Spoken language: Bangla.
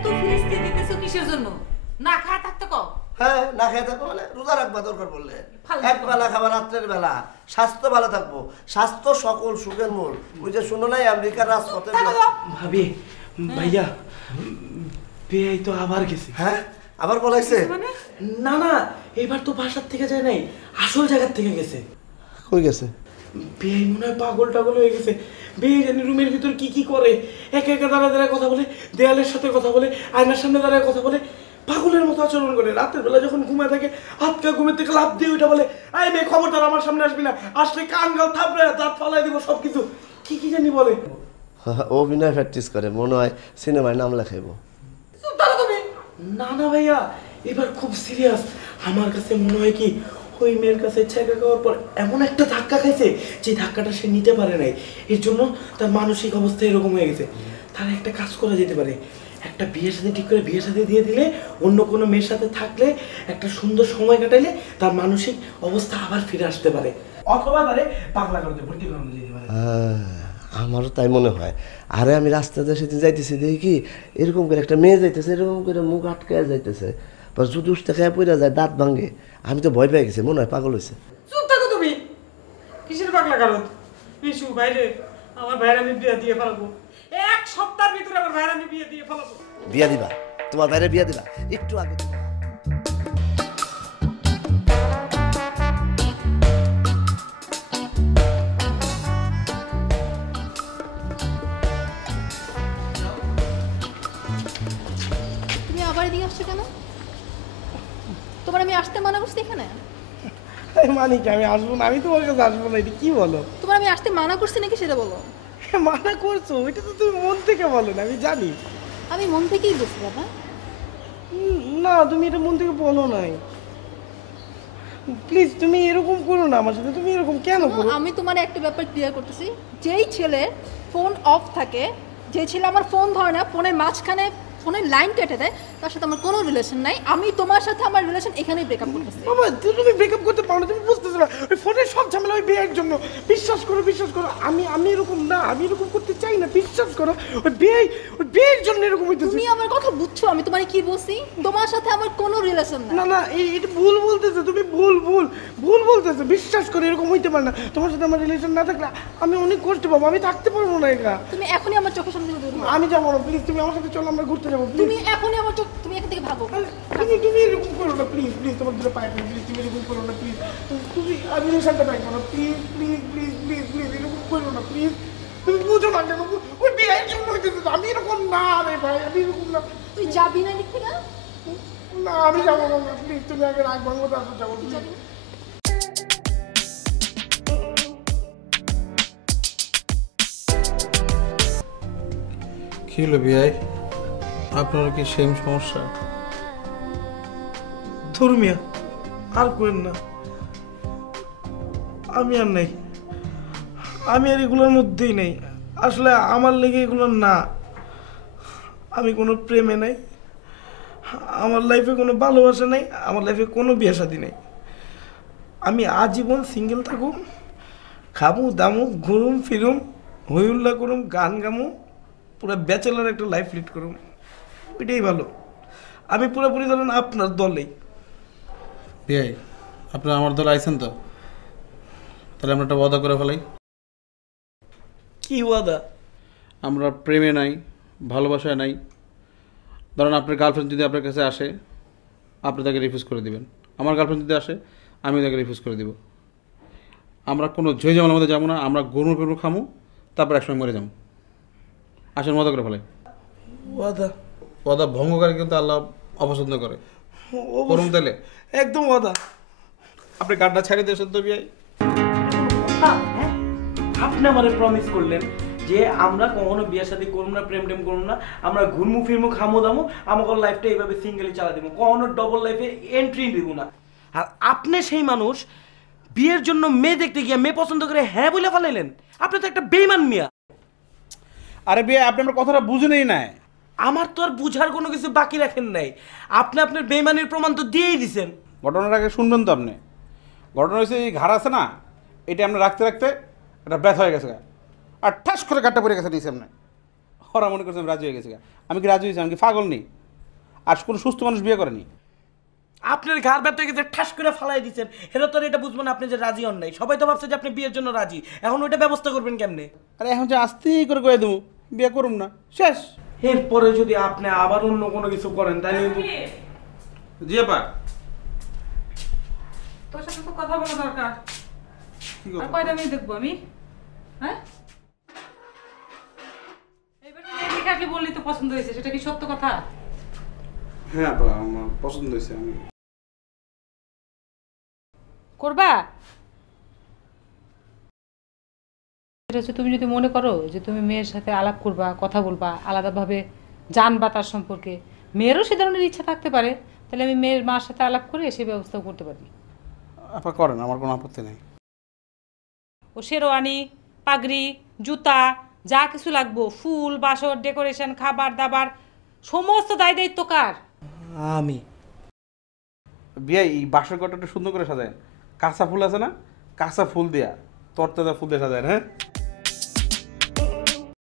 এত ফিরিস্তি দিতেছো কিসের জন্য? না খায় থাকতে কও। হ্যাঁ, না খেয়ে থাকবো মানে রোজা রাখবা দরকার পড়লে। এক বেলা খাবার রাত্রের বেলা, স্বাস্থ্য ভালো থাকবো। স্বাস্থ্য সকল সুখের মূল। ওই যে শুনো নাই আমেরিকার রাজপথে। ভাবি, ভাইয়া, বেয়াই তো আবার গেছে। হ্যাঁ, আবার বলাইছে? না না, এবার তো বাসার থেকে যায় নাই, আসল জায়গার থেকে গেছে। কই গেছে? বেয়াই মনে হয় পাগল টাগল হয়ে গেছে। বেয়াই জানি রুমের ভিতর কি কি করে, একা একা দাঁড়া দাঁড়ায় কথা বলে, দেয়ালের সাথে কথা বলে, আয়নার সামনে দাঁড়ায় কথা বলে, পাগলের মতো আচরণ করে। রাতের বেলা যখন ঘুমায় থাকে হাতকা ঘুমের থেকে লাফ দিয়ে ওইটা বলে, আই মেয়ে খবরদার আমার সামনে আসবি না, আসলে কান গাল থাপড়ে দাঁত ফালাই দিব সবকিছু। কি কি জানি বলে। অভিনয় প্র্যাকটিস করে, মনে হয় সিনেমায় নাম লেখাইবো। না না ভাইয়া, এবার খুব সিরিয়াস। আমার কাছে মনে হয় কি ওই মেয়ের কাছে ছেঁকা খাওয়ার পর এমন একটা ধাক্কা খাইছে যে ধাক্কাটা সে নিতে পারে নাই, এর জন্য তার মানসিক অবস্থা এরকম হয়ে গেছে। তার একটা কাজ করা যেতে পারে, একটা বিয়ের সাথে ঠিক করে বিয়ের সাথে দিয়ে দিলে, অন্য কোনো মেয়ের সাথে থাকলে একটা সুন্দর সময় কাটাইলে তার মানসিক অবস্থা আবার ফিরে আসতে পারে, অথবা তারে পাগলা করতে ভর্তি করানো যেতে পারে। আমারও তাই মনে হয়। আরে আমি রাস্তাতে সেদিন যাইতেছি, দেখি কি এরকম করে একটা মেয়ে যাইতেছে, এরকম করে মুখ আটকায় যাইতেছে, যদি উঠতে খেয়ে পড়ে যায়, দাঁত ভাঙে। আমি তো ভয় পেয়ে গেছি, মনে হয় পাগল হয়েছে। চুপ থাকো তুমি, কিসের পাগলা কারণ? বিশু ভাইরে, আমার ভাইয়ের আমি বিয়ে দিয়ে ফেলাবো, এক সপ্তাহের ভিতরে আমার ভাইয়ের আমি বিয়ে দিয়ে ফেলাবো। বিয়া দিবা? তোমার বাইরে বিয়া দিবা? একটু আগে তুমি আবার এদিকে আসছো কেন? তোমার আমি আসতে মানা করছি এখানে? মানে কি আমি আসবো না? আমি তোমার কাছে আসবো না, এটা কি বলো? তোমার আমি আসতে মানা করছি নাকি সেটা বলো। মানা করছো, এটা তো তুমি মন থেকে বলো না, আমি জানি। আমি মন থেকেই বলছি বাবা। না, তুমি এটা মন থেকে বলো নাই। প্লিজ তুমি এরকম করো না আমার সাথে, তুমি এরকম কেন করো? আমি তোমার একটা ব্যাপার ক্লিয়ার করতেছি, যেই ছেলে ফোন অফ থাকে, যে ছেলে আমার ফোন ধরে না, ফোনের মাঝখানে ফোনের লাইন কেটে দেয়, তার সাথে আমার কোনো রিলেশন নাই। আমি তোমার সাথে আমার রিলেশন এখানেই ব্রেকআপ করতেছি। বাবা, তুমি ব্রেকআপ করতে পারো না, তুমি বুঝতেছো না। ওই ফোনের সব ঝামেলা ওই বিয়ের জন্য। বিশ্বাস করো, বিশ্বাস করো, আমি এরকম না, আমি এরকম করতে চাই না, বিশ্বাস করো। ওই বিয়ের জন্য এরকম হইতেছে। তুমি আমার কথা বুঝছো আমি তোমারে কি বলছি? তোমার সাথে আমার কোনো রিলেশন নাই। না না, এটা ভুল বলতেছো তুমি, ভুল বলতেছো। বিশ্বাস করো, এরকম হইতে পারে না। তোমার সাথে আমার রিলেশন না থাকলে আমি অনেক কষ্ট পাবো, আমি থাকতে পারবো না একা। তুমি এখনই আমার চোখের সামনে থেকে দূর হও। আমি যাবো না, প্লিজ তুমি আমার সাথে চলো, আমরা ঘুরতে যাবো। তুমি এখনই আমার চোখ, তুমি এখান থেকে ভাগো। তুমি এরকম করো না, প্লিজ প্লিজ, তোমার দুটো পায়ে প্লিজ, তুমি এরকম করো না প্লিজ। তুমি আমি রিলেশনটা পাই না, please please please please please, এরকম করো না প্লিজ। তুমি বুঝো না কেন? ওই বিয়ের জন্য হইতেছে, আমি এরকম না রে ভাই, আমি এরকম না। তুই যাবি না লিখে না? না, আমি যাবো না, প্লিজ তুমি আগে রাগ ভাঙবো, তারপর যাবো। কি হলো বিয়াই, আপনার কি সেম সমস্যা? ধর্মিয়া আর করেন না, আমি আর নাই, আমি আর এগুলোর মধ্যেই নেই। আসলে আমার লেগে এগুলো না, আমি কোনো প্রেমে নাই, আমার লাইফে কোনো ভালোবাসা নাই, আমার লাইফে কোনো বিয়ে শাদী নেই। আমি আজীবন সিঙ্গেল থাকুম, খাবো দামু, ঘুরুম ফিরুম, হইউল্লা করুম, গান গামু, পুরো ব্যাচেলার একটা লাইফ লিড করুম, ওইটাই ভালো। আমি পুরোপুরি ধরেন আপনার দলেই। বিয়াই, আপনারা আমার দলে আইছেন তো? তাহলে আমরা একটা ওয়াদা করে ফেলাই। কি ওয়াদা? আমরা প্রেমে নাই, ভালোবাসায় নাই। ধরেন আপনার গার্লফ্রেন্ড যদি আপনার কাছে আসে, আপনি তাকে রিফিউজ করে দিবেন। আমার গার্লফ্রেন্ড যদি আসে, আমি তাকে রিফিউজ করে দিব। আমরা কোনো ঝই ঝামেলার মধ্যে যাবো না, আমরা গরুর পেরু খামো, তারপর একসঙ্গে মরে যাবো। আসেন ওয়াদা করে ফেলাই। ওয়াদা ভঙ্গকারী কিন্তু আল্লাহ অপছন্দ করে। করুন তাহলে একদম ওয়াদা। আপনি গাড়টা ছেড়ে দিয়েছেন তো বিয়াই? আপনি আমারে প্রমিস করলেন যে আমরা কখনো বিয়ে শাদী করবো না, প্রেম টেম করবো না, আমরা ঘুরমু ফিরমু, খামো দামো, আমাদের লাইফটা এইভাবে সিঙ্গেলি চালা দেবো, কখনো ডবল লাইফে এন্ট্রি দিব না। আর আপনি সেই মানুষ বিয়ের জন্য মেয়ে দেখতে গিয়ে মেয়ে পছন্দ করে হ্যাঁ বলে ফেলাইলেন। আপনি তো একটা বেইমান মিয়া। আরে বিয়ে, আপনি আমার কথাটা বুঝেনই না। আমার তো আর বুঝার কোনো কিছু বাকি রাখেন নাই, আপনি আপনার বেইমানির প্রমাণ তো দিয়েই দিছেন। ঘটনার আগে শুনবেন তো আপনি। ঘটনা হয়েছে এই ঘাড় আছে না, এটা আমরা রাখতে রাখতে এটা ব্যথা হয়ে গেছে, আর ঠাস করে ঘাটটা পড়ে গেছে নিচে। আপনি ওরা মনে করছে আমি রাজি হয়ে গেছি। আমি কি রাজি হয়েছি? আমি কি পাগল নেই? আর কোনো সুস্থ মানুষ বিয়ে করেনি। আপনার ঘাড় ব্যথা গেছে, ঠাস করে ফালাই দিচ্ছেন, এটা তো আর এটা বুঝবো না আপনি যে রাজি হন নাই। সবাই তো ভাবছে যে আপনি বিয়ের জন্য রাজি, এখন ওইটা ব্যবস্থা করবেন কেমনে? আরে এখন যে আস্তেই করে কয়ে দেবো বিয়ে করুম না, শেষ। এরপরে যদি আপনি আবার অন্য কোনো কিছু করেন তাহলে কিন্তু জি আপা। তোর সাথে তো কথা বলা দরকার। কি আর কয়টা মেয়ে দেখবো আমি? হ্যাঁ, এবার মেয়ে দেখে আসলে বললি তো পছন্দ হয়েছে, সেটা কি সত্য কথা? হ্যাঁ আপা, আমার পছন্দ হয়েছে। আমি করবা? এটা হচ্ছে তুমি যদি মনে করো যে তুমি মেয়ের সাথে আলাপ করবা, কথা বলবা, আলাদাভাবে জানবা তার সম্পর্কে, মেয়েরও সে ধরনের ইচ্ছা থাকতে পারে, তাহলে আমি মেয়ের মার সাথে আলাপ করে সে ব্যবস্থাও করতে পারি। আপা করেন, আমার কোনো আপত্তি নেই। ও শেরওয়ানি, পাগড়ি, জুতা, যা কিছু লাগবো, ফুল, বাসর, ডেকোরেশন, খাবার দাবার, সমস্ত দায় দায়িত্ব কার? আমি বিয়ে এই বাসর ঘরটা একটু সুন্দর করে সাজায়, কাঁচা ফুল আছে না, কাঁচা ফুল দেয়া, তরতাজা ফুল দিয়ে সাজায়, হ্যাঁ।